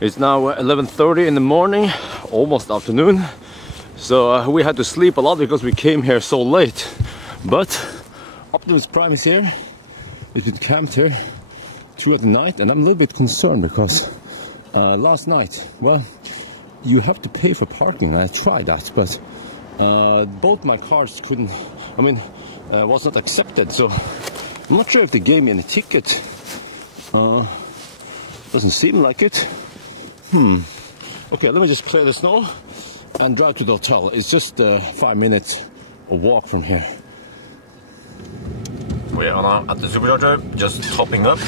It's now 11:30 in the morning, almost afternoon. So we had to sleep a lot because we came here so late. But Optimus Prime is here. It's been camped here throughout the night, and I'm a little bit concerned because last night, well, you have to pay for parking. I tried that, but both my cars couldn't, was not accepted. So I'm not sure if they gave me any ticket. Doesn't seem like it. Okay, let me just clear the snow and drive to the hotel. It's just 5 minutes of walk from here. We are now at the supercharger, just topping up.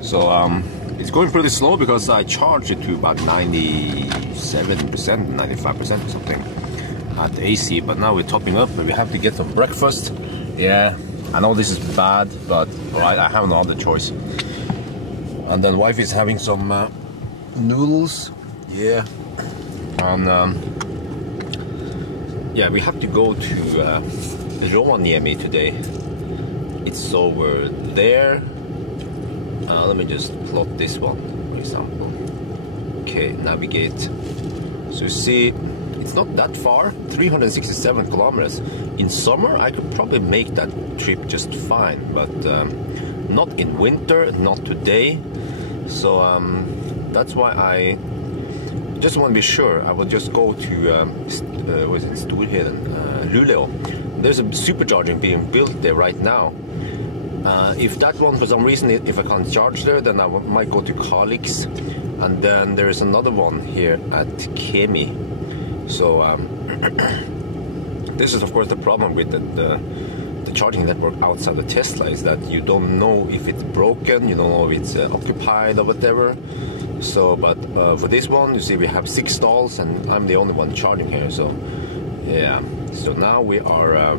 So it's going pretty slow because I charged it to about 97%, 95% or something at the AC. But now we're topping up and we have to get some breakfast. Yeah, I know this is bad, but I have no other choice. And then wife is having some noodles. Yeah, and yeah, we have to go to Rovaniemi today. It's over there. Let me just plot this one, for example. Okay, navigate. So you see, it's not that far, 367 kilometers. In summer, I could probably make that trip just fine, but not in winter, not today. So that's why I just want to be sure. I will just go to what is it, Storheden, Luleå. There's a supercharging being built there right now. If that one, for some reason, if I can't charge there, then I might go to Kalix, and then there is another one here at Kemi. So this is of course the problem with the charging network outside the Tesla, is that you don't know if it's broken, you don't know if it's occupied or whatever. So, but for this one, you see we have 6 stalls, and I'm the only one charging here. So, yeah. So now we are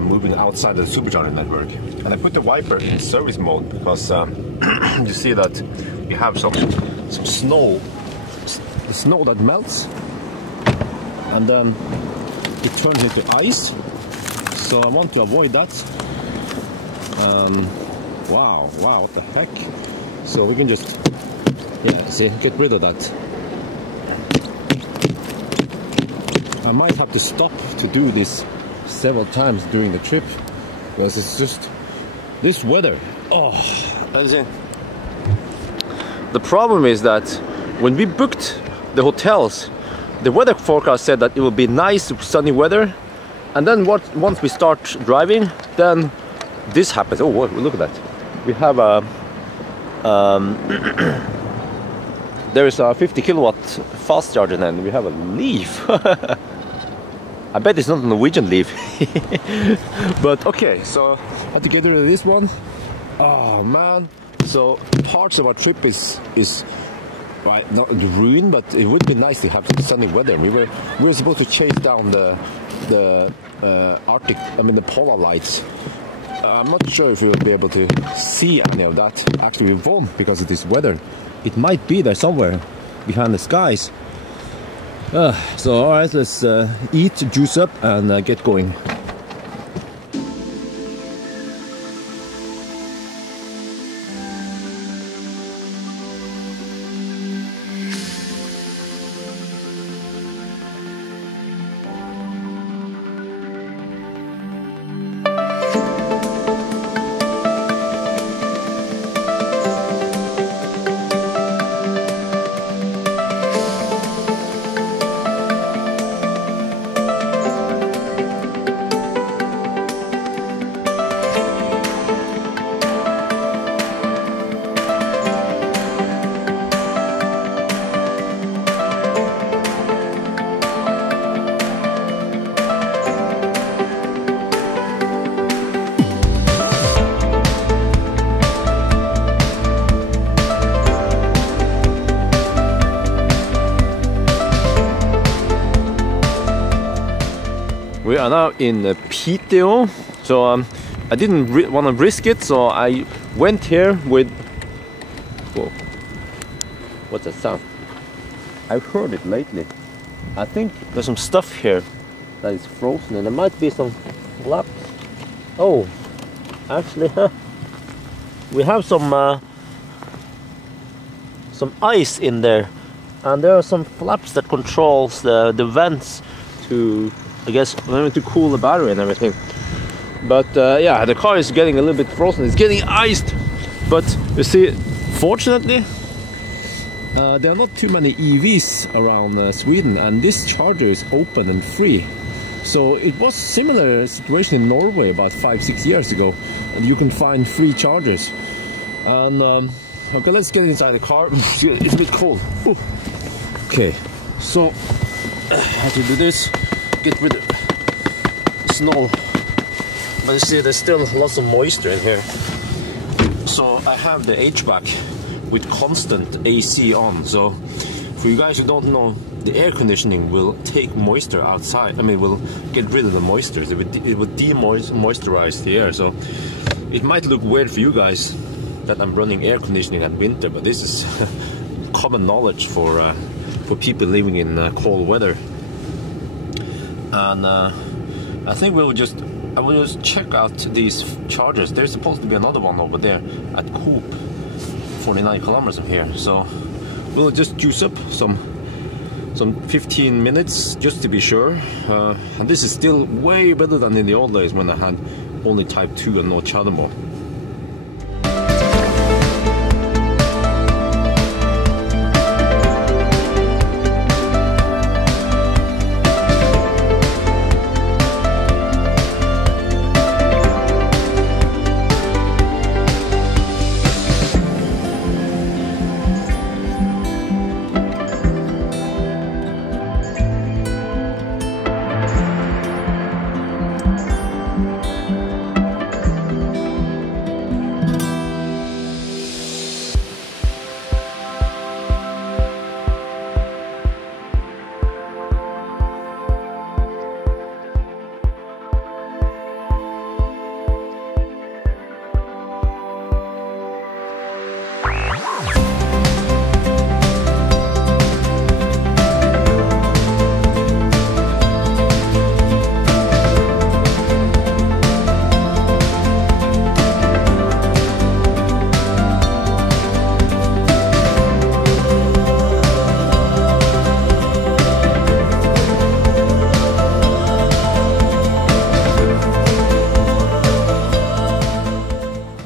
moving outside the supercharging network, and I put the wiper in service mode because you see that we have some snow, the snow that melts, and then it turns into ice. So I want to avoid that. Wow, what the heck? So we can just, yeah, see, get rid of that. I might have to stop to do this several times during the trip because it's just this weather. Oh, the problem is that when we booked the hotels, the weather forecast said that it will be nice sunny weather, and then once we start driving, then this happens. Oh, look at that. We have a there is a 50 kilowatt fast charger, and we have a leaf. I bet it's not a Norwegian leaf. But okay, so I have to get rid of this one. Oh man, so parts of our trip is right, not ruined, but it would be nice to have sunny weather. We were supposed to chase down the Arctic, the polar lights. I'm not sure if we will be able to see any of that. Actually, we won't because of this weather. It might be there somewhere behind the skies. So alright, let's eat, juice up, and get going. We are now in Piteå, so I didn't want to risk it, so I went here with... Whoa, what's that sound? I've heard it lately. I think there's some stuff here that is frozen, and there might be some flaps. Oh, actually, we have some some ice in there, and there are some flaps that controls the vents to, I guess, to cool the battery and everything. But yeah, the car is getting a little bit frozen. It's getting iced. But you see, fortunately, there are not too many EVs around Sweden, and this charger is open and free. So it was similar situation in Norway about 5-6 years ago, and you can find free chargers. And okay, let's get inside the car. It's a bit cold. Ooh. Okay, so I have to do this, get rid of snow. But you see, there's still lots of moisture in here. So I have the HVAC with constant AC on. So for you guys who don't know, the air conditioning will take moisture outside. I mean, will get rid of the moisture. It will de-moisturize the air. So it might look weird for you guys that I'm running air conditioning at winter, but this is common knowledge for people living in cold weather. And I think I will just check out these chargers. There's supposed to be another one over there at Coop, 49 kilometers from here. So we'll just juice up some 15 minutes just to be sure. And this is still way better than in the old days when I had only Type 2 and no CHAdeMO.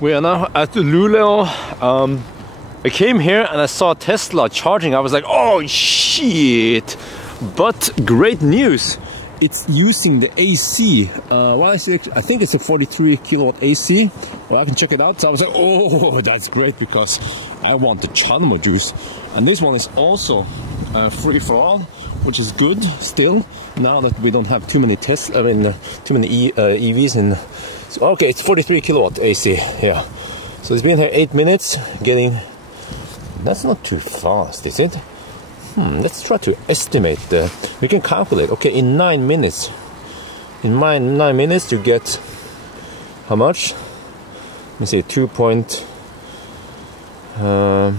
We are now at Luleå. I came here and I saw Tesla charging. I was like, oh shit! But great news, it's using the AC. Well, I think it's a 43 kilowatt AC. Well, I can check it out. So I was like, oh, that's great, because I want the CHAdeMO juice. And this one is also free for all, which is good still, now that we don't have too many Tesla, too many EVs in. So, okay, it's 43 kilowatt AC, yeah. So it's been here 8 minutes, getting... That's not too fast, is it? Let's try to estimate we can calculate. Okay, in 9 minutes. In 9 minutes you get... How much? Let me see, 2 point... there.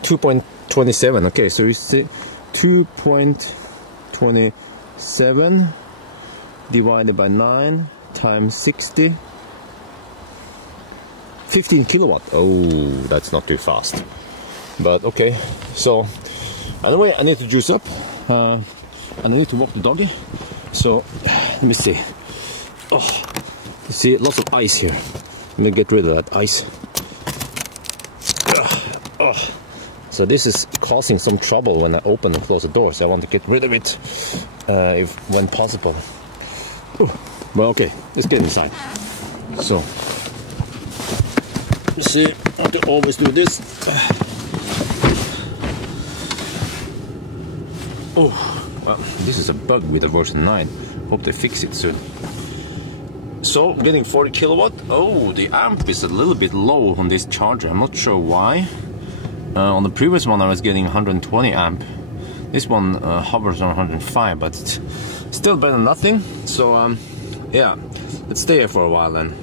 2.27. Okay, so you see 2.27 divided by 9 times 60, 15 kilowatt. Oh, that's not too fast, but okay. So anyway, I need to juice up and I need to walk the doggy. So let me see. Oh, you see lots of ice here. Let me get rid of that ice. So this is causing some trouble when I open and close the door, so I want to get rid of it when possible. Well, okay, let's get inside. So, you see, I have to always do this. Oh, well, this is a bug with the version 9. Hope they fix it soon. So, I'm getting 40 kilowatt. Oh, the amp is a little bit low on this charger. I'm not sure why. On the previous one, I was getting 120 amp. This one hovers on 105, but it's still better than nothing. So yeah, let's stay here for a while then.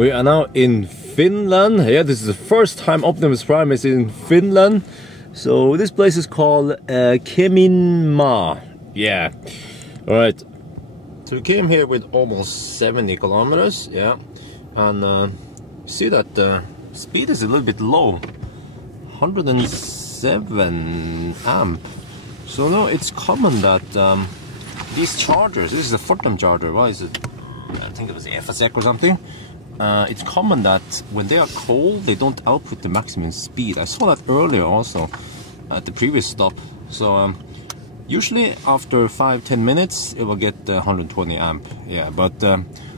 We are now in Finland. Yeah, this is the first time Optimus Prime is in Finland. So this place is called Keminmaa. Yeah. Alright. So we came here with almost 70 kilometers. Yeah. And see that the speed is a little bit low. 107 amp. So no, it's common that these chargers, this is a Fortum charger, why is it? I think it was the FSX or something. It's common that when they are cold, they don't output the maximum speed. I saw that earlier also at the previous stop. So usually after 5-10 minutes, it will get 120 amp. Yeah, but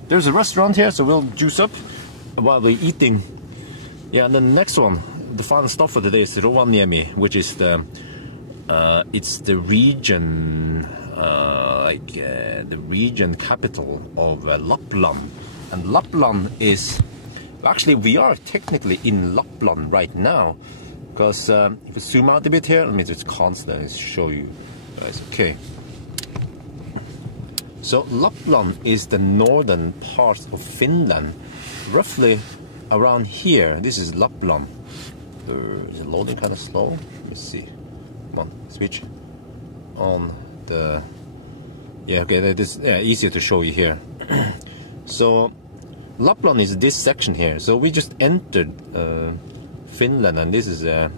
there's a restaurant here, so we'll juice up while we're eating. Yeah, and then the next one, the final stop for today is Rovaniemi, which is the it's the region the region capital of Lapland. And Lapland is actually, we are technically in Lapland right now, because if we zoom out a bit here, let me just constantly show you guys. Okay, so Lapland is the northern part of Finland, roughly around here. This is Lapland. Is it loading kind of slow? Let's see. Come on, switch on the. Yeah, okay, that is easier to show you here. So Lapland is this section here. So we just entered Finland, and this is and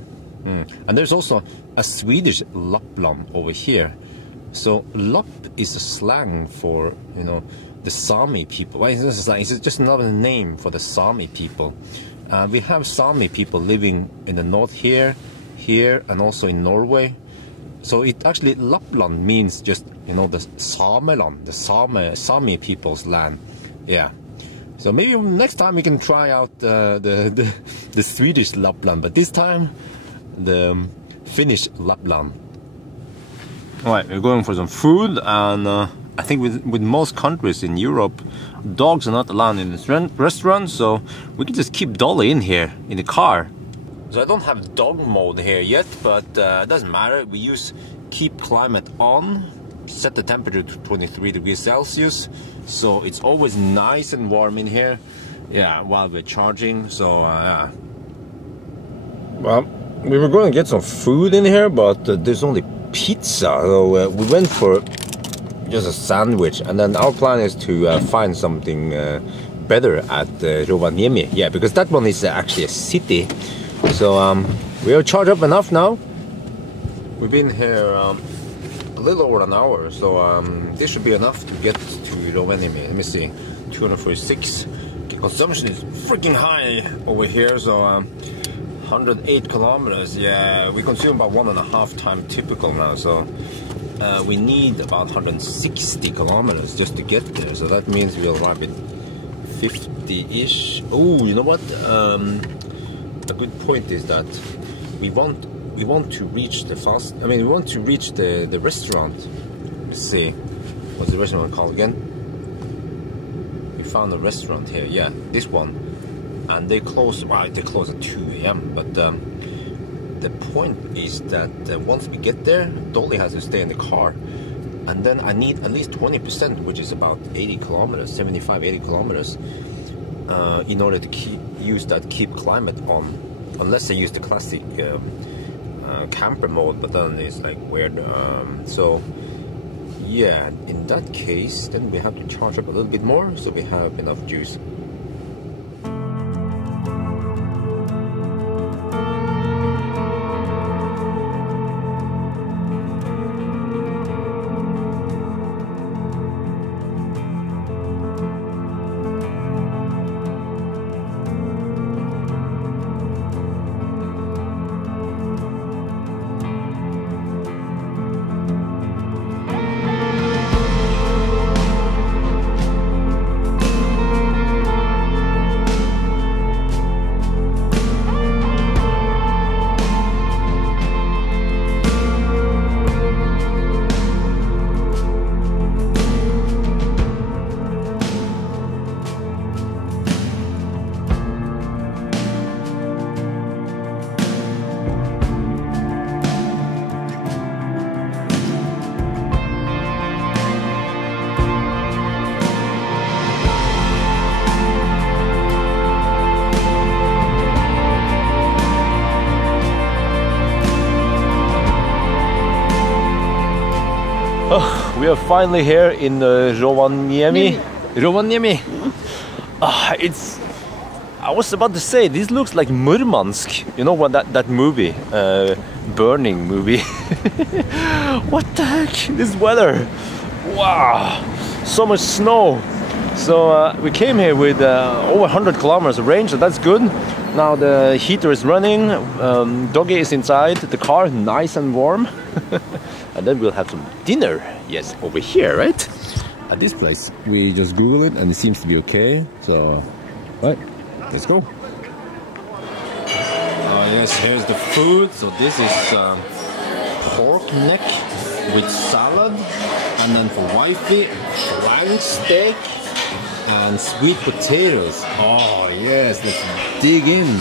there's also a Swedish Lapland over here. So Lapp is a slang for, you know, the Sami people. Why is this a slang? It's just another name for the Sami people. We have Sami people living in the north here, and also in Norway. So it actually, Lapland means just, you know, the Sameland, the Sami people's land. Yeah. So maybe next time we can try out the Swedish Lapland, but this time the Finnish Lapland. Alright, we're going for some food, and I think with most countries in Europe, dogs are not allowed in this restaurant, so we can just keep Dolly in here in the car. So I don't have dog mode here yet, but it doesn't matter. We use keep climate on, set the temperature to 23 degrees Celsius, so it's always nice and warm in here. Yeah, while we're charging. So yeah. Well, we were going to get some food in here, but there's only pizza, so we went for just a sandwich, and then our plan is to find something better at Rovaniemi. Yeah, because that one is actually a city. So we are charged up enough now. We've been here a little over an hour, so this should be enough to get to Rovaniemi. Let me see, 246. Consumption is freaking high over here, so 108 kilometers. Yeah, we consume about 1.5 times typical now, so we need about 160 kilometers just to get there. So that means we'll arrive at 50-ish. Oh, you know what? A good point is that we want to reach the we want to reach the restaurant. Let's see, what's the restaurant called again? We found a restaurant here. Yeah, this one, and they close. Well, they close at 2 AM. But the point is that once we get there, Dolly has to stay in the car, and then I need at least 20%, which is about 80 kilometers, 75-80 kilometers. In order to use that keep climate on, unless I use the classic camper mode, but then it's like weird. So yeah, in that case, then we have to charge up a little bit more so we have enough juice. Oh, we are finally here in Rovaniemi. Rovaniemi. It's. I was about to say this looks like Murmansk. You know what that movie, Burning movie. What the heck? This weather. Wow, so much snow. So we came here with over 100 kilometers of range, so that's good. Now the heater is running, doggy is inside the car, nice and warm. And then we'll have some dinner, yes, over here, right? At this place. We just Google it and it seems to be okay, so, right, let's go. Yes, here's the food. So this is pork neck with salad, and then for wifey, flank steak and sweet potatoes. Oh yes, let's dig in.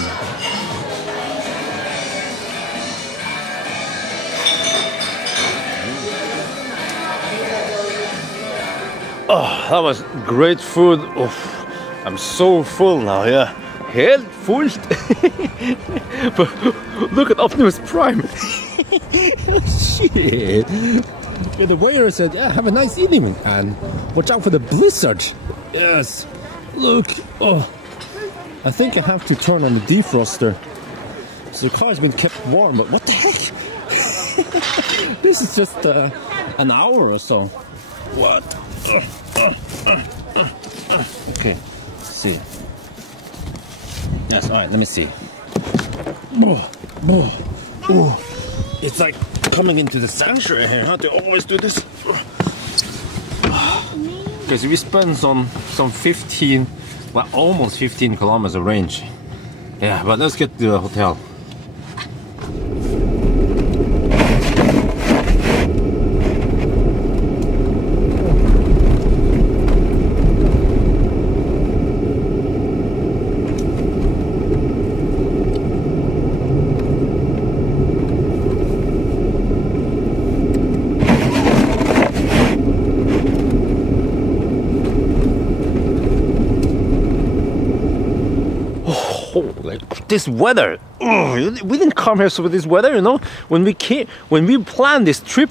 Oh, that was great food. Oh, I'm so full now, yeah. Helt fullt. But look at Optimus Prime. Shit. Yeah, the waiter said, yeah, have a nice evening and watch out for the blizzard. Yes. Look. Oh, I think I have to turn on the defroster. So the car's been kept warm, but what the heck? This is just an hour or so. What? Okay, let's see. Yes, alright, let me see. Oh, it's like coming into the sanctuary here. How do you always do this? Okay, so we spent some 15, well, almost 15 kilometers of range. Yeah, but let's get to the hotel. This weather, we didn't come here with this weather, you know. When we planned this trip,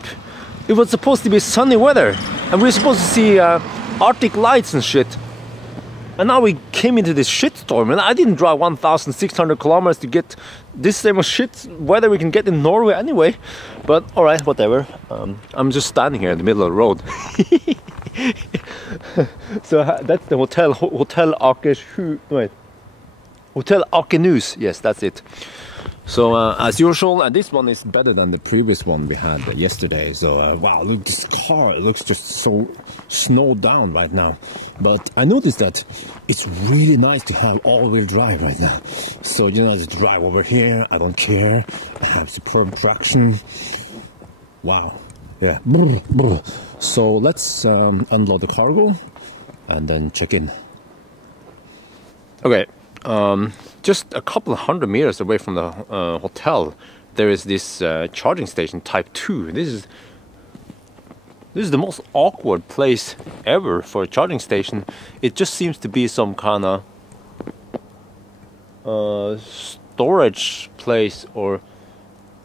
it was supposed to be sunny weather, and we were supposed to see Arctic lights and shit. And now we came into this shit storm, and I didn't drive 1,600 kilometers to get this same shit weather we can get in Norway anyway. But all right, whatever. I'm just standing here in the middle of the road. So that's the hotel, Hotel Akershus. Wait. Hotel Akershus, yes, that's it. So as usual, and this one is better than the previous one we had yesterday. So wow, look, this car, it looks just so snowed down right now. But I noticed that it's really nice to have all-wheel drive right now. So you know, I just drive over here, I don't care. I have superb traction. Wow, yeah. So let's unload the cargo and then check in. Okay. Just a couple of 100 meters away from the hotel, there is this charging station type 2. This is the most awkward place ever for a charging station. It just seems to be some kind of storage place, or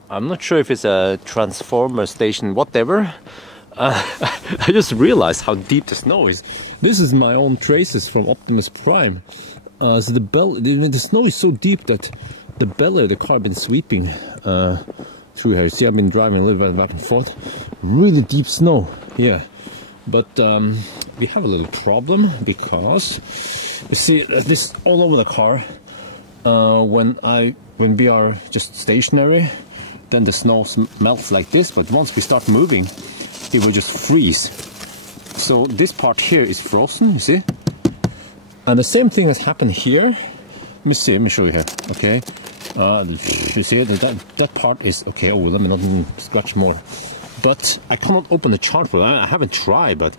I'm not sure if it's a transformer station, whatever. I just realized how deep the snow is. This is my own traces from Optimus Prime. So the snow is so deep that the belly of the car has been sweeping through here. See, I've been driving a little bit back and forth. Really deep snow, yeah. But we have a little problem because you see this all over the car. When we are just stationary, then the snow melts like this. But once we start moving, it will just freeze. So this part here is frozen. You see. And the same thing has happened here. Let me show you here, okay? You see that part is, okay, oh, let me not scratch more. But I cannot open the charge port. I haven't tried, but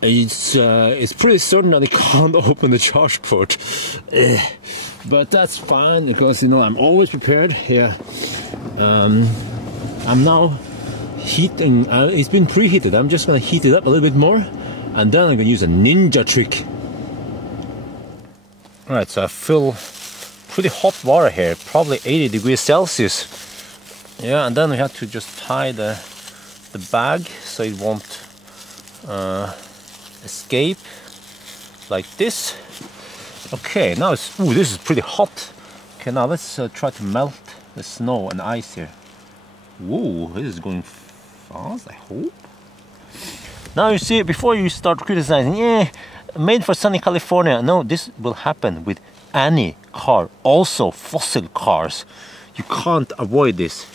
it's pretty certain that I can't open the charge port. But that's fine, because, you know, I'm always prepared, yeah. I'm now heating, it's been preheated. I'm just gonna heat it up a little bit more, and then I'm gonna use a ninja trick. Alright, so I fill pretty hot water here, probably 80 degrees Celsius. Yeah, and then we have to just tie the the bag so it won't escape like this. Okay, now it's, ooh, this is pretty hot. Okay, now let's try to melt the snow and ice here. Whoa, this is going fast, I hope. Now you see, before you start criticizing, yeah, made for sunny California. No, this will happen with any car, also fossil cars. You can't avoid this.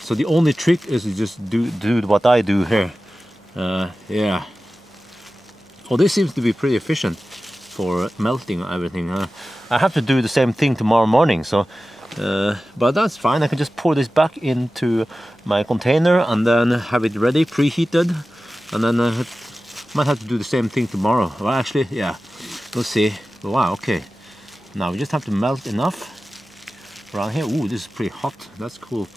So the only trick is to just do what I do here. Yeah. Oh, this seems to be pretty efficient for melting everything. I have to do the same thing tomorrow morning, so but that's fine. I can just pour this back into my container and then have it ready, preheated, and then I might have to do the same thing tomorrow. Well, actually, yeah, we'll see. Wow, okay. Now we just have to melt enough around here. Ooh, this is pretty hot. That's cool.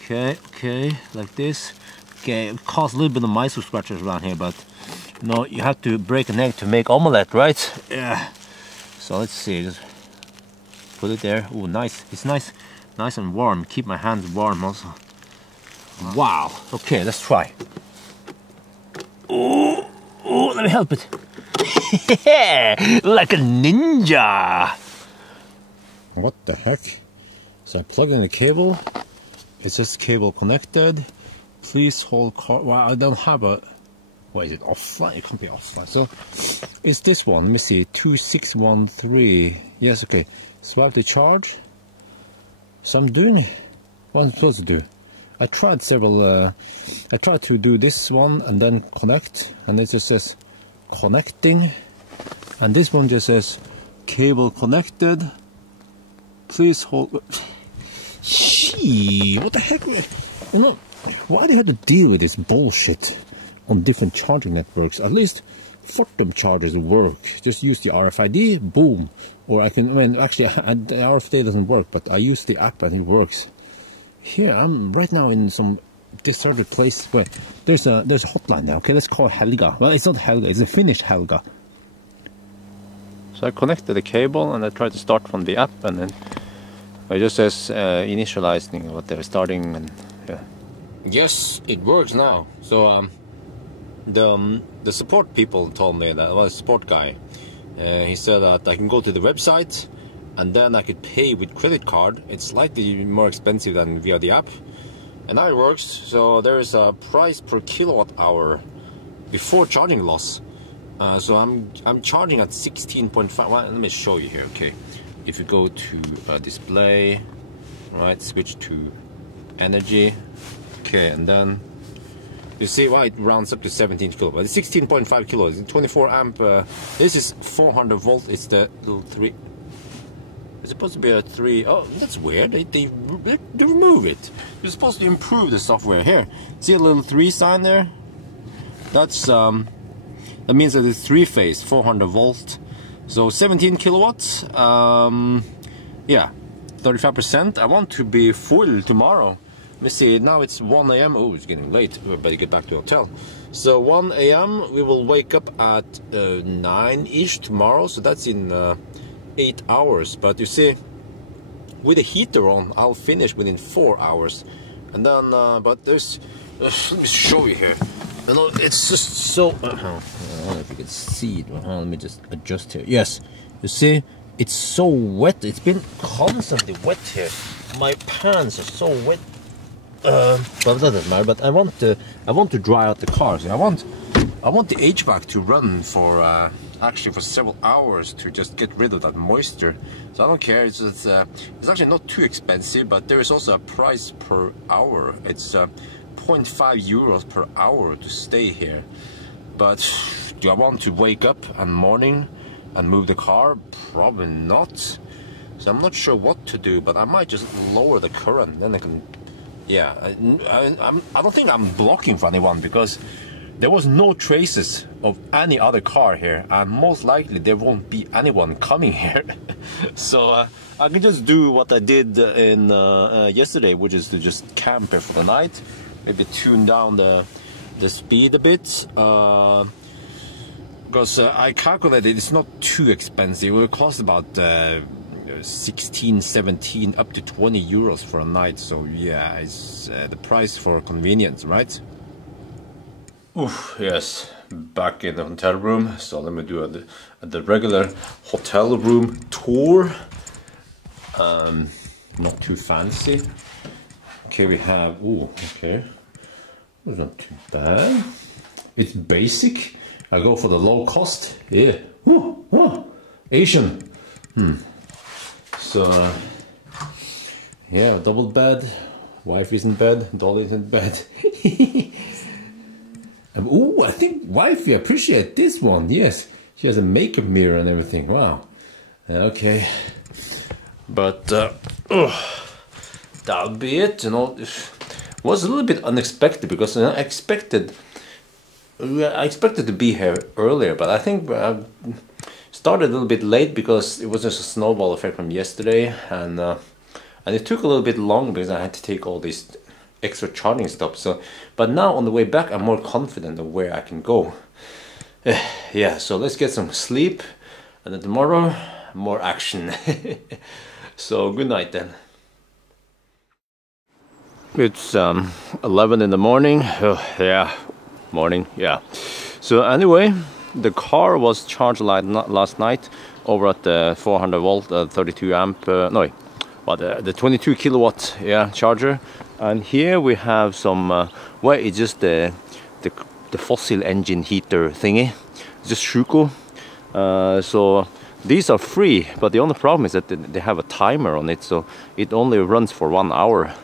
Okay, okay, like this. Okay, it caused a little bit of mice scratches around here, but no, you have to break an egg to make omelette, right? Yeah. So let's see, just put it there. Oh, nice. It's nice and warm. Keep my hands warm also. Wow. Okay, let's try. Oh, let me help it. Like a ninja. What the heck? So I plug in the cable. It's just cable connected. Please hold car. Wow, I don't have a. What is it? Offline? It can't be offline. So it's this one. Let me see. 2613. Yes, okay. Swipe the charge. So I'm doing what I'm supposed to do. I tried several. I tried to do this one and then connect, and it just says connecting, and this one just says cable connected. Please hold. Gee, what the heck? You know, why do you have to deal with this bullshit on different charging networks? At least Fortum chargers work. Just use the RFID, boom. Or I can, I mean, actually, the RFID doesn't work, but I use the app and it works. Here, I'm right now in some deserted place where there's a hotline now. Okay, let's call Helga. Well, it's not Helga, it's a Finnish Helga. So I connected the cable and I tried to start from the app, and then it just says initializing what they're starting, and yeah. Yes, it works now. So the support people told me that, well, support guy, he said that I can go to the website and then I could pay with credit card. It's slightly more expensive than via the app, and now it works. So there is a price per kilowatt hour before charging loss. So I'm charging at 16.5. Well, let me show you here. Okay, if you go to display, right, switch to energy. Okay, and then you see why it rounds up to 17 kilowatts. It's 16.5 kilowatts, 24 amp. This is 400 volt. It's the little 3. It's supposed to be a 3. Oh, that's weird. They remove it. You're supposed to improve the software. Here, see a little 3 sign there? That's that means that it's 3-phase, 400 volt. So 17 kilowatts. Yeah, 35%. I want to be full tomorrow. Let me see, now it's 1 AM. Oh, it's getting late. We better get back to the hotel. So 1 AM, we will wake up at 9-ish tomorrow. So that's in 8 hours. But you see, with the heater on, I'll finish within 4 hours. And then, but there's, let me show you here. You know, it's just so, I don't know if you can see it. Let me just adjust here. Yes, you see, it's so wet. It's been constantly wet here. My pants are so wet. But that doesn't matter. But I want to dry out the car. So I want the HVAC to run for actually for several hours to just get rid of that moisture. So I don't care. It's actually not too expensive, but there is also a price per hour. It's 0.5 euros per hour to stay here. But do I want to wake up in the morning and move the car? Probably not. So I'm not sure what to do, but I might just lower the current. Then I can. Yeah, I don't think I'm blocking for anyone, because there was no traces of any other car here, and most likely there won't be anyone coming here. So I can just do what I did in yesterday, which is to just camp here for the night. Maybe tune down the speed a bit, because I calculated it's not too expensive. It will cost about 16, 17, up to 20 euros for a night. So yeah, it's the price for convenience, right? Oof, yes, back in the hotel room. So let me do the regular hotel room tour. Not too fancy. Okay, we have, oh, okay, it's not too bad. It's basic. I go for the low cost. Yeah, Asian. So, yeah, double bed. Wife is in bed. Dolly is in bed. Oh, I think wifey appreciate this one. Yes, she has a makeup mirror and everything. Wow. Okay. But that'll be it. You know, it was a little bit unexpected because I expected to be here earlier, but I think I started a little bit late because it was just a snowball effect from yesterday, and it took a little bit long because I had to take all these extra charging stops. So, but now on the way back, I'm more confident of where I can go. Yeah, so let's get some sleep, and then tomorrow more action. So good night then. It's 11 in the morning. Yeah, morning. Yeah. So anyway, the car was charged last night over at the 400 volt 32 amp the 22 kilowatt charger. And here we have some well, it's just the fossil engine heater thingy. It's just Shuko. So these are free, but the only problem is that they have a timer on it, so it only runs for 1 hour.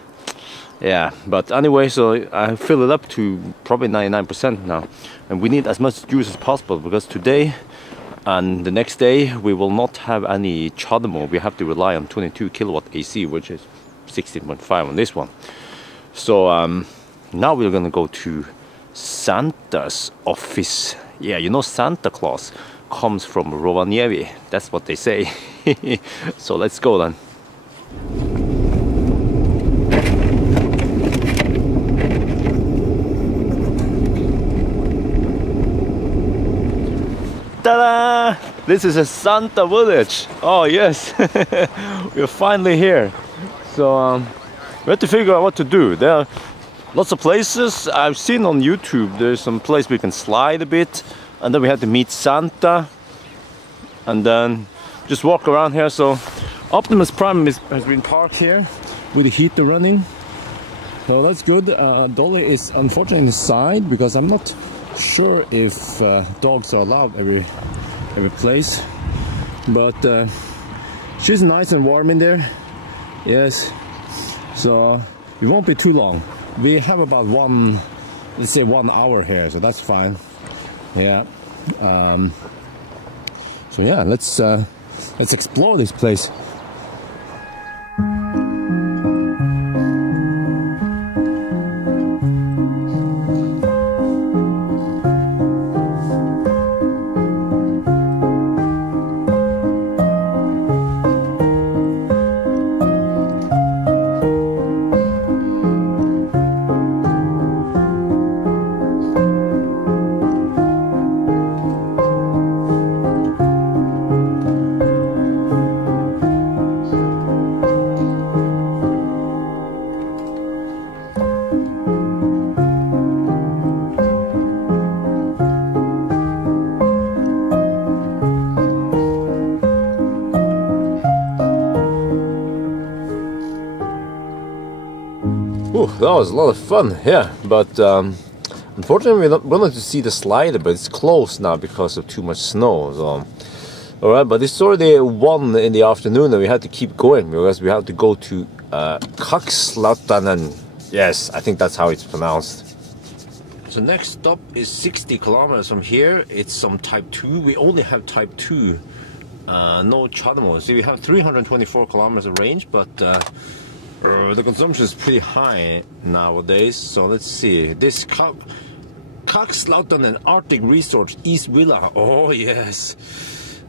Yeah, but anyway, so I fill it up to probably 99% now, and we need as much juice as possible because today and the next day we will not have any CHAdeMO. We have to rely on 22 kilowatt AC, which is 16.5 on this one. So now we're gonna go to Santa's office. Yeah, you know, Santa Claus comes from Rovaniemi. That's what they say. So let's go then. Ta-da! This is a Santa village. Oh yes, we're finally here. So we have to figure out what to do. There are lots of places I've seen on YouTube. There's some place we can slide a bit, and then we have to meet Santa, and then just walk around here. So Optimus Prime has been parked here with the heater running. So that's good. Dolly is unfortunately inside because I'm not sure if dogs are allowed every place, but she's nice and warm in there. Yes, so it won't be too long. We have about let's say 1 hour here, so that's fine. Yeah. So yeah, let's explore this place. Ooh, that was a lot of fun, yeah, but unfortunately we wanted to see the slider, but it's closed now because of too much snow. So, alright, but it's already 1 in the afternoon and we had to keep going because we have to go to Kakslautanen. Yes, I think that's how it's pronounced. So next stop is 60 kilometers from here. It's some type 2. We only have type 2, no CHAdeMO. So we have 324 kilometers of range, but the consumption is pretty high nowadays. So let's see. This Kakslautanen Arctic Resort East Villa. Oh yes.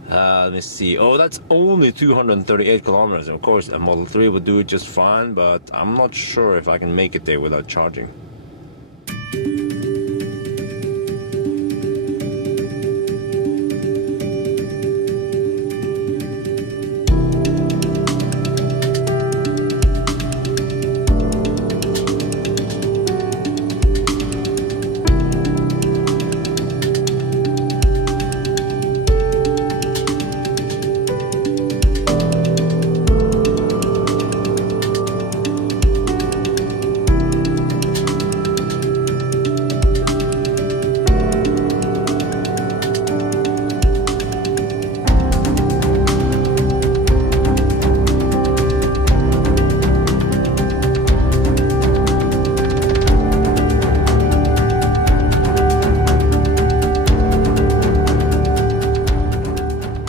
Let me see. Oh, that's only 238 kilometers. Of course, a Model 3 would do it just fine, but I'm not sure if I can make it there without charging.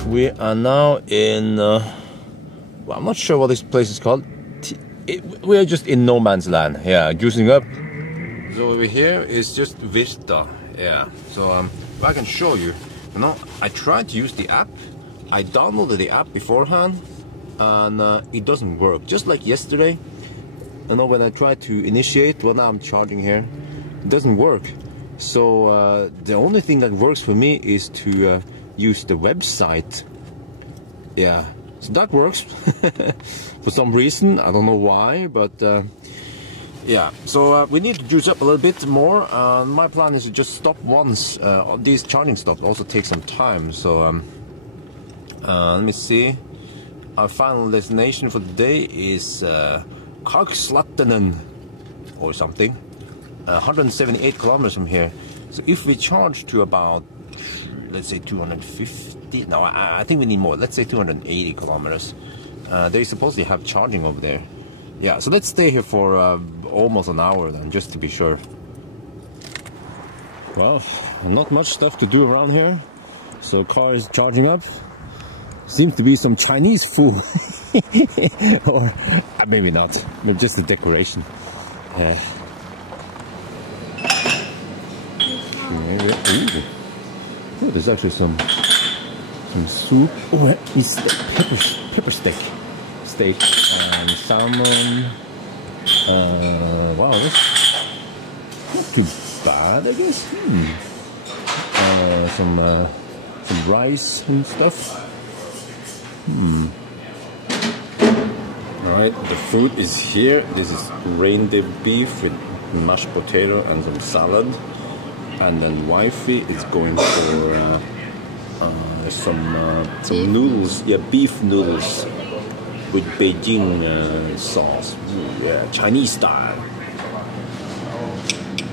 We are now in, well, I'm not sure what this place is called. We are just in no man's land, yeah, juicing up. So over here is just Virta, yeah. So I can show you, you know, I tried to use the app. I downloaded the app beforehand, and it doesn't work. Just like yesterday, you know, when I tried to initiate, well, now I'm charging here, it doesn't work. So the only thing that works for me is to use the website. Yeah, so that works for some reason. I don't know why, but yeah. So we need to juice up a little bit more. My plan is to just stop once. These charging stops also take some time. So let me see. Our final destination for the day is Karkslattenen or something. 178 kilometers from here. So if we charge to about, let's say 250, no, I think we need more. Let's say 280 kilometers. They supposedly have charging over there. Yeah, so let's stay here for almost an hour then, just to be sure. Well, not much stuff to do around here. So car is charging up. Seems to be some Chinese food. Or maybe not, maybe just a decoration. Oh, there's actually some soup. Oh, it's pepper steak and salmon. Wow, that's not too bad, I guess. Some rice and stuff. All right, the food is here. This is reindeer beef with mashed potato and some salad. And then wifey is going for some noodles, yeah, beef noodles with Beijing sauce. Ooh, yeah, Chinese style.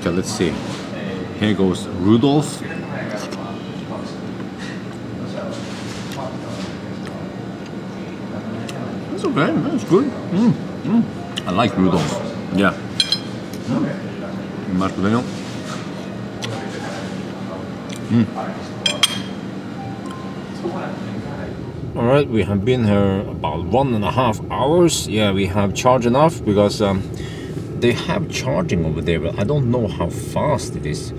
Okay, let's see. Here goes Rudolph. That's okay, that's good. I like Rudolph. Yeah. Mashed potato. All right, we have been here about 1.5 hours. Yeah, we have charged enough because they have charging over there, but I don't know how fast it is.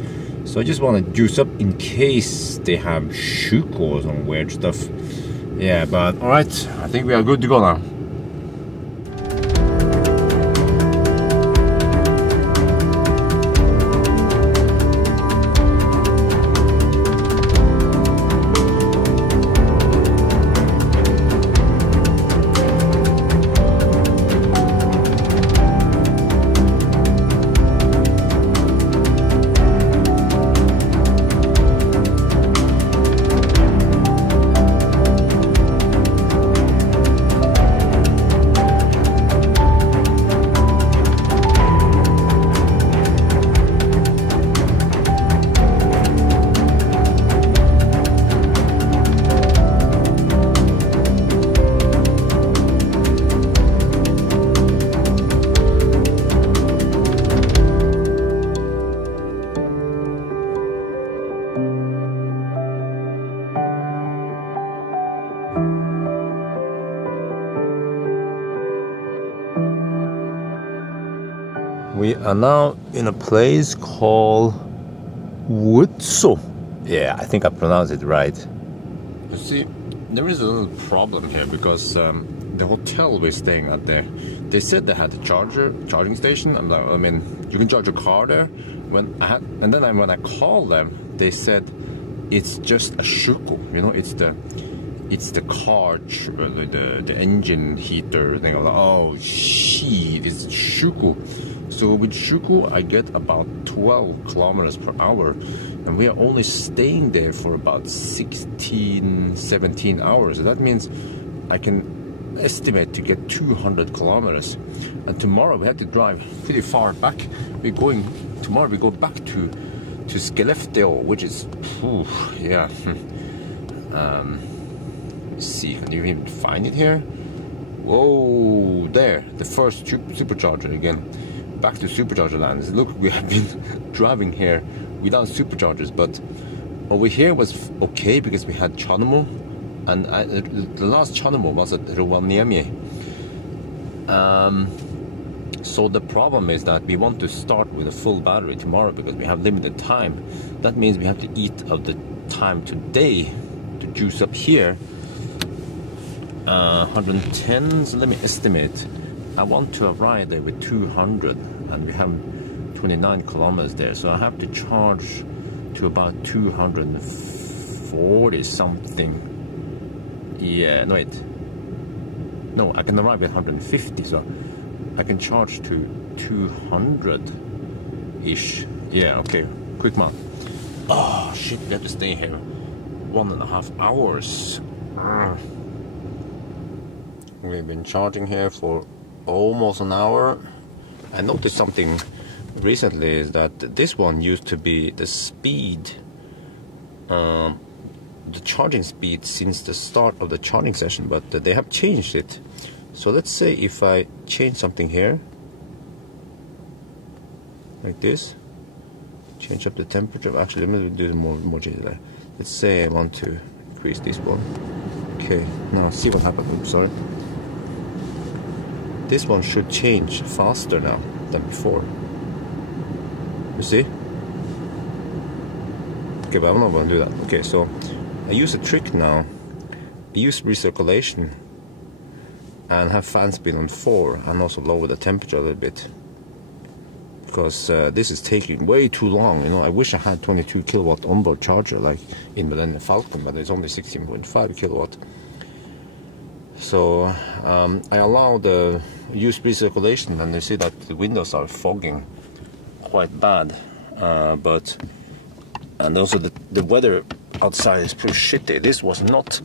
So I just want to juice up in case they have shuko or some weird stuff. Yeah, but all right, I think we are good to go now. We are now in a place called Wutso. Yeah, I think I pronounced it right. You see, there is a little problem here because the hotel we're staying at there, they said they had a charging station. I'm like, I mean, you can charge your car there. When I called them, they said it's just a shuko. You know, it's the car, the engine heater thing. I'm like, oh shit, it's shuko. So with shuko, I get about 12 kilometers per hour, and we are only staying there for about 16, 17 hours. So that means I can estimate to get 200 kilometers. And tomorrow we have to drive pretty far back. Tomorrow we go back to Skellefteå, which is, yeah. Let's see, can you even find it here? Whoa, there, the first supercharger again. Back to supercharger lands. Look, we have been driving here without superchargers, but over here was okay because we had Chanmo, And the last Chademo was at Rovaniemi. So the problem is that we want to start with a full battery tomorrow because we have limited time. That means we have to eat of the time today to juice up here. 110, so let me estimate. I want to arrive there with 200 and we have 29 kilometers there, so I have to charge to about 240 something. Yeah, no wait. No, I can arrive at 150, so I can charge to 200-ish. Yeah, okay, quick math. Oh shit, we have to stay here 1.5 hours. We've been charging here for almost an hour. I noticed something recently is that this one used to be the speed, the charging speed since the start of the charging session, but they have changed it. So let's say if I change something here, like this, change up the temperature. Actually, let me do more changes there. Let's say I want to increase this one. Okay, now see what happened. Oops, sorry. This one should change faster now than before. You see? Okay, but I'm not going to do that. Okay, so I use a trick now. I use recirculation and have fan speed on 4 and also lower the temperature a little bit. Because this is taking way too long. You know, I wish I had 22 kilowatt onboard charger like in Millennium Falcon, but it's only 16.5 kilowatt. So I allow the use recirculation, and you see that the windows are fogging quite bad. And also the weather outside is pretty shitty. This was not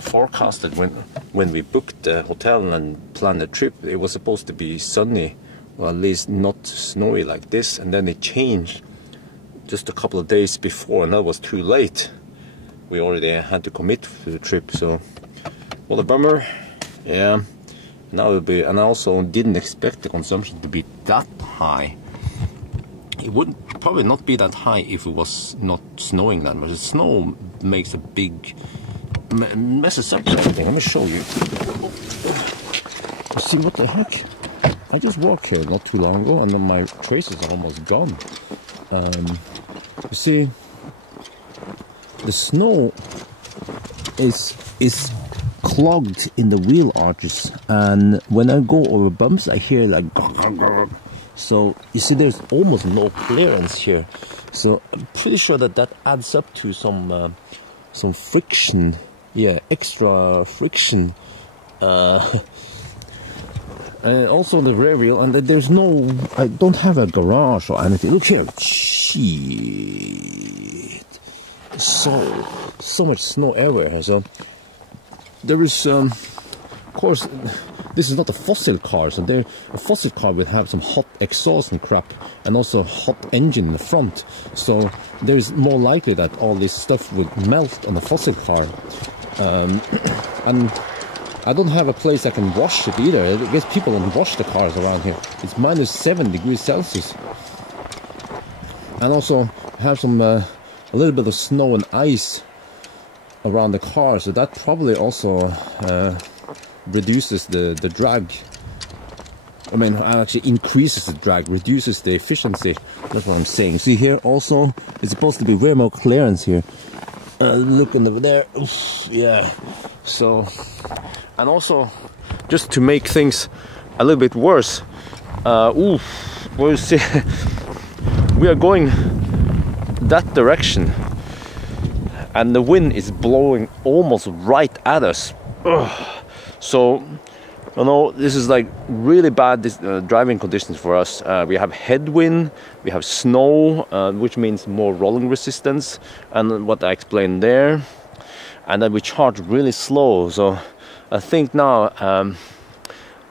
forecasted when we booked the hotel and planned the trip. It was supposed to be sunny, or at least not snowy like this, and then it changed just a couple of days before, and that was too late. We already had to commit to the trip, so what a bummer. Yeah, now it'll be, and I also didn't expect the consumption to be that high. It would probably not be that high if it was not snowing that much. The snow makes a big messes up everything. Let me show you. See what the heck? I just walked here not too long ago, and then my traces are almost gone. You see, the snow is clogged in the wheel arches, and when I go over bumps, I hear like. So you see, there's almost no clearance here. So I'm pretty sure that adds up to some friction. Yeah, extra friction. And also the rear wheel, and there's no. I don't have a garage or anything. Look here, shit. So much snow everywhere. So there is, of course. This is not a fossil car, so a fossil car would have some hot exhaust and crap, and also hot engine in the front. So there is more likely that all this stuff would melt on a fossil car. And I don't have a place I can wash it either. I guess people don't wash the cars around here. It's -7 degrees Celsius. And also have some a little bit of snow and ice around the car, so that probably also reduces the drag. I mean, actually increases the drag, reduces the efficiency. That's what I'm saying. See here also, it's supposed to be way more clearance here. Looking over there, oof, yeah. So, and also, just to make things a little bit worse, well, you see, we are going that direction, and the wind is blowing almost right at us. Ugh. So, you know, this is like really bad driving conditions for us. We have headwind, we have snow, which means more rolling resistance, and what I explained there. And then we charge really slow. So I think now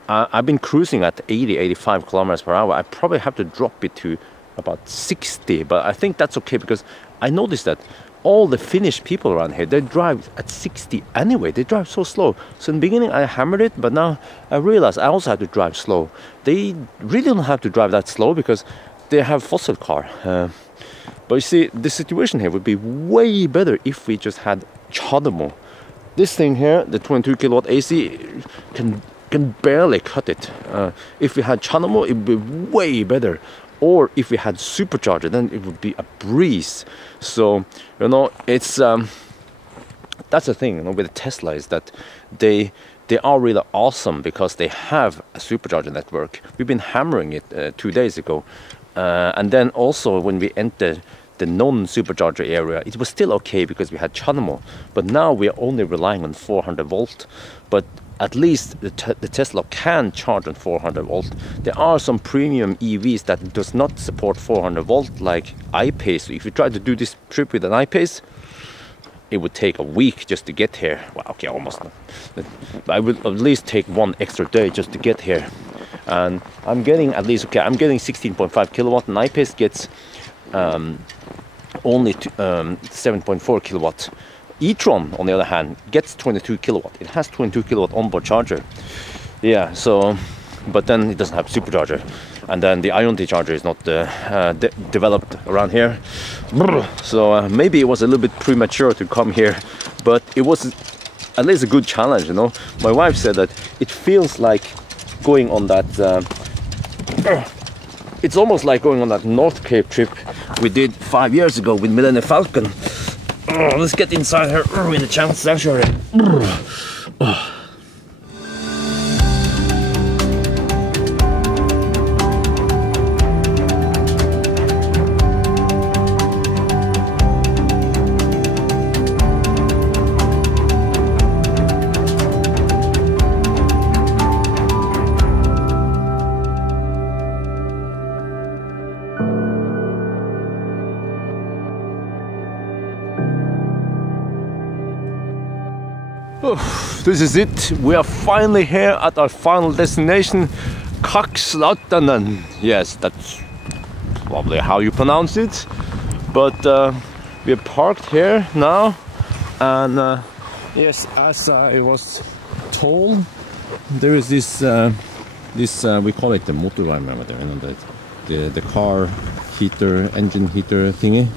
I've been cruising at 80-85 kilometers per hour. I probably have to drop it to about 60, but I think that's okay because I noticed that all the Finnish people around here, they drive at 60 anyway. They drive so slow. So in the beginning I hammered it, but now I realize I also have to drive slow. They really don't have to drive that slow because they have fossil car. But you see, the situation here would be way better if we just had Chademo this thing here, the 22 kilowatt AC, can barely cut it. If we had Chanamo, it would be way better. Or if we had supercharger, then it would be a breeze. So, you know, it's that's the thing, you know, with the Tesla, is that they are really awesome because they have a supercharger network. We've been hammering it 2 days ago. And then also when we entered the non-supercharger area, it was still okay because we had Chanamo. But now we are only relying on 400 volt. But at least the Tesla can charge on 400 volt. There are some premium EVs that does not support 400 volt, like iPace. So if you try to do this trip with an iPace, it would take a week just to get here. Well, okay, almost. I would at least take 1 extra day just to get here. And I'm getting at least, okay, I'm getting 16.5 kilowatt, and iPace gets only 7.4 kilowatt. e-tron, on the other hand, gets 22 kilowatt. It has 22 kilowatt onboard charger. Yeah, so, but then it doesn't have supercharger. And then the Ionity charger is not developed around here. So maybe it was a little bit premature to come here, but it was at least a good challenge, you know. My wife said that it feels like going on that, it's almost like going on that North Cape trip we did 5 years ago with Millennium Falcon. Let's get inside here in the Channel Sanctuary. This is it. We are finally here at our final destination, Kakslautanen. Yes, that's probably how you pronounce it. But we are parked here now, and yes, as I was told, there is this we call it the motorveimeter, you know, the car heater, engine heater thingy.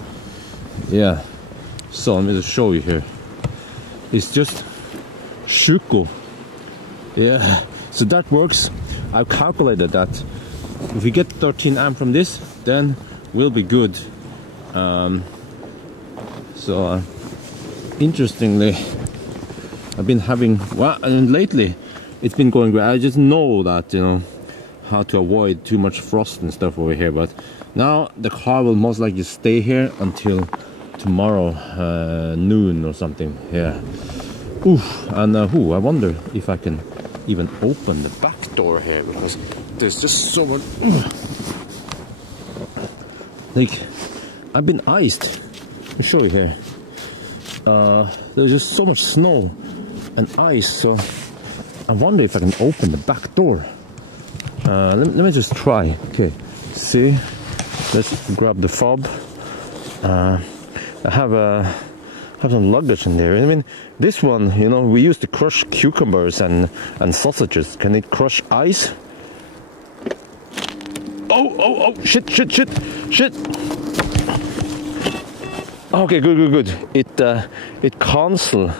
Yeah. So let me just show you here. It's just Shuko. Yeah, so that works. I've calculated that if we get 13 amp from this, then we'll be good. So interestingly, I've been having, well, and lately it's been going great. I just know that, you know, how to avoid too much frost and stuff over here. But now the car will most likely stay here until tomorrow noon or something. Yeah. Oof, and I wonder if I can even open the back door here, because there's just so much. Like, I've been iced. Let me show you here. There's just so much snow and ice, so I wonder if I can open the back door. Let me just try. Okay, see, let's grab the fob. I have some luggage in there. I mean, this one, you know, we used to crush cucumbers and sausages. Can it crush ice? Oh, shit. Okay, good. It cancel.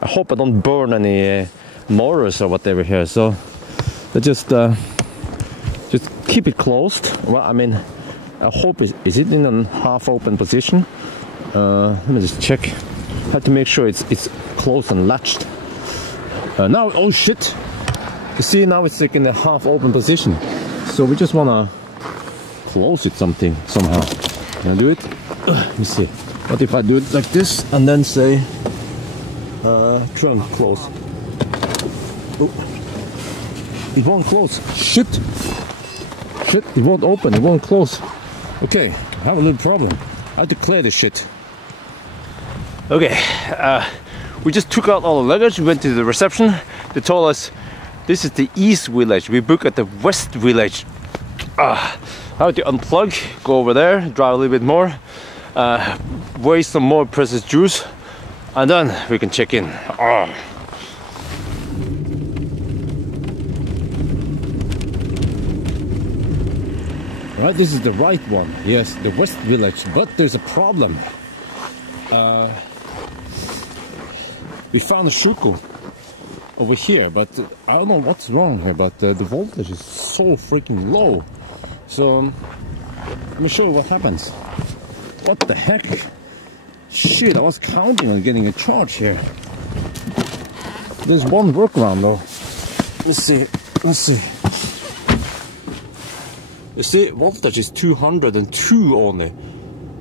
I hope I don't burn any motors or whatever here. So let's just keep it closed. Well, I mean, I hope is it in a half open position? Let me just check. I have to make sure it's closed and latched. Now, oh shit! You see, now it's like in a half open position. So we just wanna close it somehow. Can I do it? Let me see. What if I do it like this and then say trunk close? Oh. It won't close. Shit! It won't open. It won't close. Okay, I have a little problem. I have to clear this shit. Okay, we just took out all the luggage. We went to the reception. They told us this is the East Village. We booked at the West Village. I have to unplug, go over there, drive a little bit more, waste some more precious juice, and then we can check in. Right, this is the right one. Yes, the West Village, but there's a problem. we found a shuko over here, but I don't know what's wrong here, but the voltage is so freaking low. So let me show you what happens. What the heck? Shit, I was counting on getting a charge here. There's one workaround though. Let's see. You see, voltage is 202 only.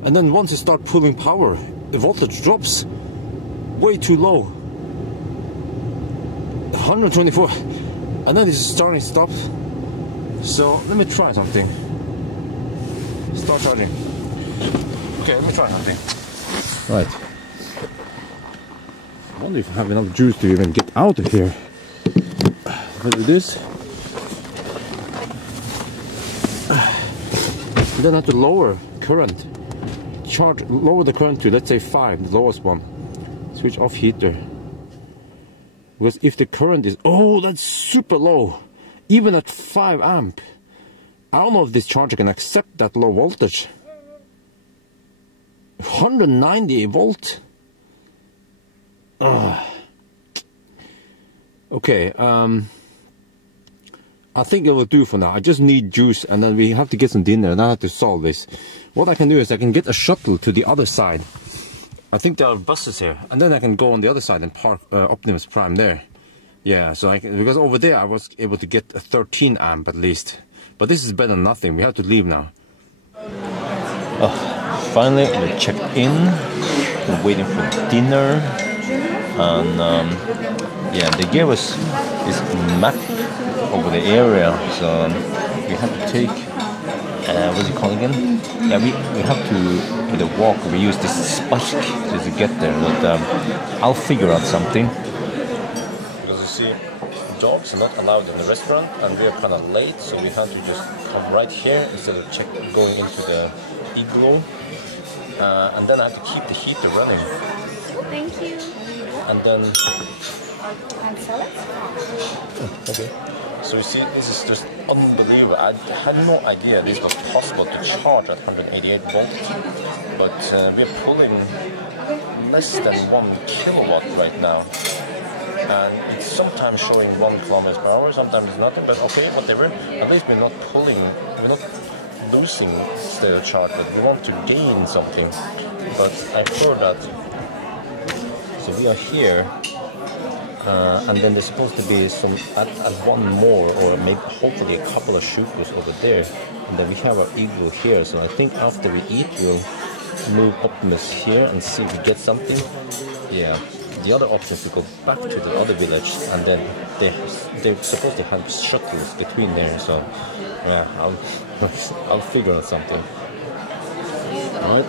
And then once you start pulling power, the voltage drops way too low. 124. And then it's starting to stop. So let me try something. Start charging. Okay, let me try something. Right. I wonder if I have enough juice to even get out of here. If I do this, then I have to lower current. Lower the current to, let's say 5, the lowest one. Switch off heater. Because if the current is, oh, that's super low. Even at 5 amp. I don't know if this charger can accept that low voltage. 190 volt. Okay, I think it will do for now. I just need juice, and then we have to get some dinner, and I have to solve this. What I can do is I can get a shuttle to the other side. I think there are buses here, and then I can go on the other side and park Optimus Prime there. Yeah, so because over there I was able to get a 13 amp at least. But this is better than nothing. We have to leave now. Finally, we checked in. We're waiting for dinner. And yeah, they gave us this map over the area. So we have to take, what's it called again? Yeah, we have to either walk or we use this spike just to get there. But I'll figure out something. Because you see, dogs are not allowed in the restaurant, and we are kind of late, so we have to just come right here instead of going into the igloo. And then I have to keep the heater running. Thank you. And then... And salad? Oh, okay. So you see, this is just unbelievable. I had no idea this was possible to charge at 188 volts. But we're pulling less than 1 kilowatt right now. And it's sometimes showing 1 kilometers per hour, sometimes it's nothing, but okay, whatever. At least we're not losing state of charge, but we want to gain something. But I heard that, so we are here, and then there's supposed to be some, at one more, or maybe hopefully a couple of shukos over there, and then we have our igloo here, so I think after we eat, we'll move Optimus here and see if we get something. Yeah. The other option is to go back to the other village, and then they're supposed to have shuttles between there. So yeah, I'll figure out something. Alright,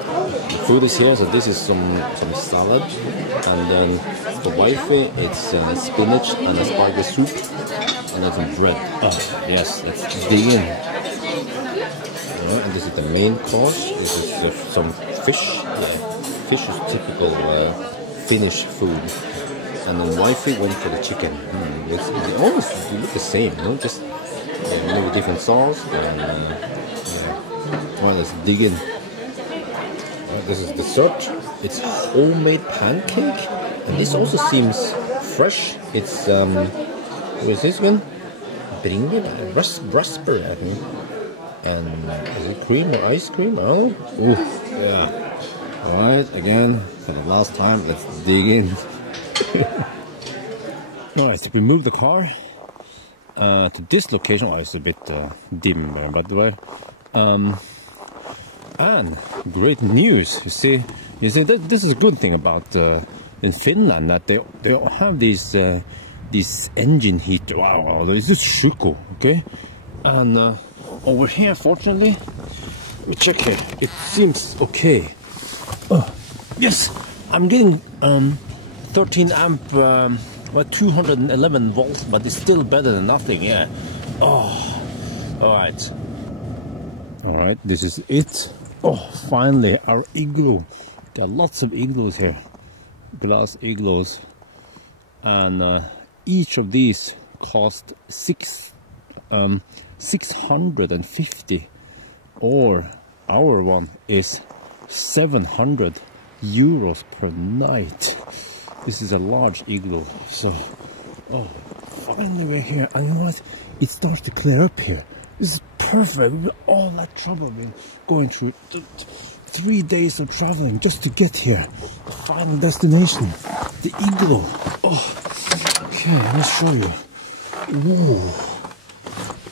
the food is here. So this is some salad, and then for wifey it's spinach and asparagus soup, and then some bread. Oh yes, let's dig in. Alright, and this is the main course. This is some fish. Yeah, fish is typical. Finnish food, and then wifey went for the chicken. They almost look the same, you know, just maybe different sauce. And, well, let's dig in. This is dessert. It's homemade pancake, and this also seems fresh. It's what is this one? Bringebær, raspberry, I think. And is it cream or ice cream? Oh, ooh, yeah. Alright, again, for the last time, let's dig in. Alright, so we moved the car to this location. Oh, it's a bit dim, by the way. And great news, you see that this is a good thing about in Finland, that they have these engine heater. Wow, there is this shuko, okay? And over here, fortunately, we check here. It seems okay. Oh, yes, I'm getting 13 amp, 211 volts, but it's still better than nothing, yeah. Oh, alright. Alright, this is it. Oh, finally, our igloo. There are lots of igloos here. Glass igloos. And each of these cost 650, or our one is 700 euros per night. This is a large igloo. So, oh, finally we're here. And you know what? It starts to clear up here. This is perfect. We've all that trouble been going through 3 days of traveling just to get here. The final destination, the igloo. Oh, okay, let's show you. Whoa.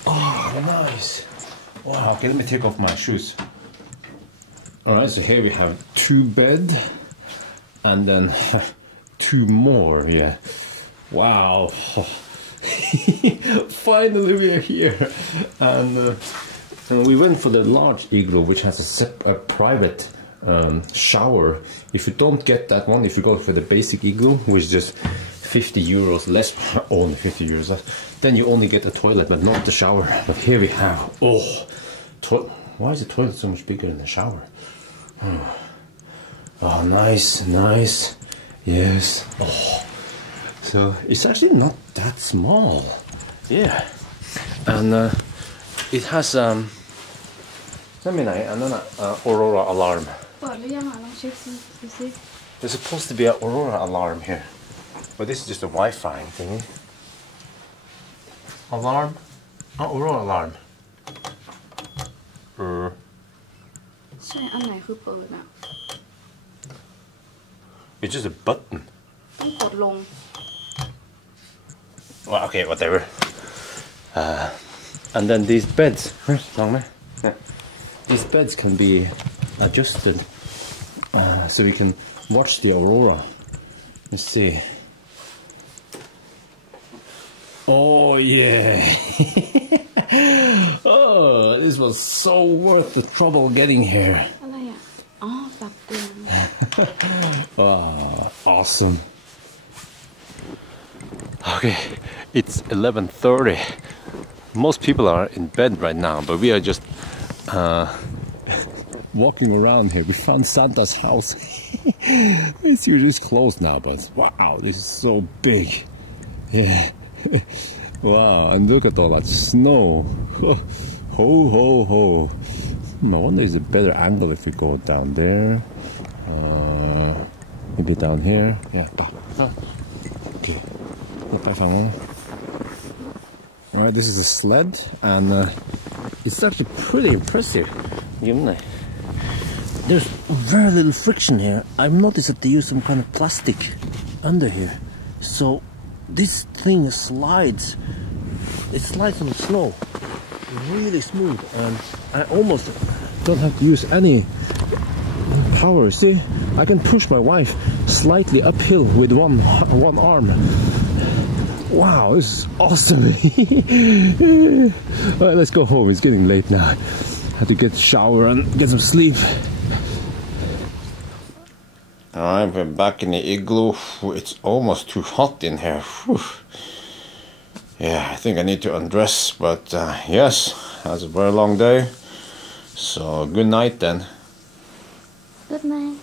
Oh, nice. Wow, okay, let me take off my shoes. Alright, so here we have 2 beds and then 2 more, yeah. Wow. Finally we are here. And we went for the large igloo, which has a private shower. If you don't get that one, if you go for the basic igloo, which is just 50 euros less, only 50 euros less, then you only get the toilet but not the shower. But here we have, oh, why is the toilet so much bigger than the shower? Oh, nice, nice, yes. Oh, so it's actually not that small, yeah. And it has aurora alarm. There's supposed to be an aurora alarm here, but this is just a Wi-Fi thingy. Alarm? Oh, aurora alarm. It's just a button. Well, okay, whatever. And then these beds, these beds can be adjusted so we can watch the aurora. Let's see. Oh yeah. Oh, this was so worth the trouble getting here. Oh, awesome. Okay, it's 11:30. Most people are in bed right now, but we are just walking around here. We found Santa's house. It's usually closed now, but wow, this is so big. Yeah. Wow, and look at all that snow. Ho, ho, ho. I wonder is a better angle if we go down there. Maybe down here. Yeah. Okay. Alright, this is a sled, and it's actually pretty impressive. There's very little friction here. I've noticed that they use some kind of plastic under here. So this thing slides. It slides on the snow. Really smooth, and I almost don't have to use any power. See, I can push my wife slightly uphill with one arm. Wow, this is awesome. Alright, let's go home. It's getting late now. I have to get a shower and get some sleep. Alright, we're back in the igloo. It's almost too hot in here. Whew. Yeah, I think I need to undress, but yes, that's a very long day. So good night then. Good night.